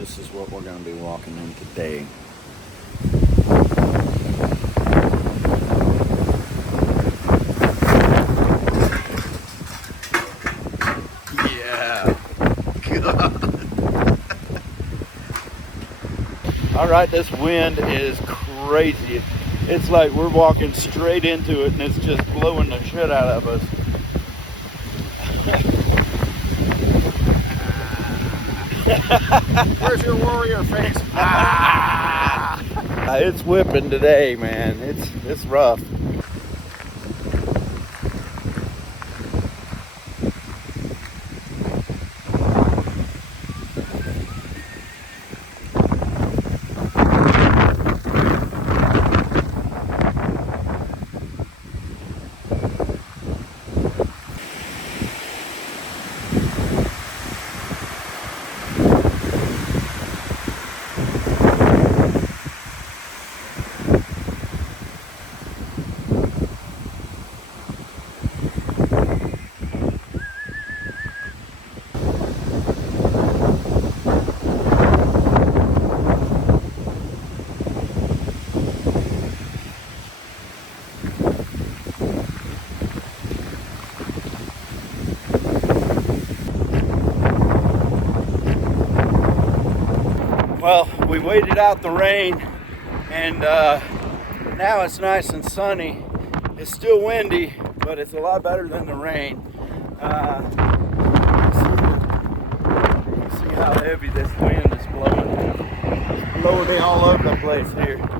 this is what we're going to be walking in today. Yeah. God. All right, this wind is crazy. It's like we're walking straight into it and it's just blowing the shit out of us. Where's your warrior face? It's whipping today, man. It's rough. Well, we waited out the rain, and now it's nice and sunny. It's still windy, but it's a lot better than the rain. You see how heavy this wind is blowing. It's blowing all over the place here.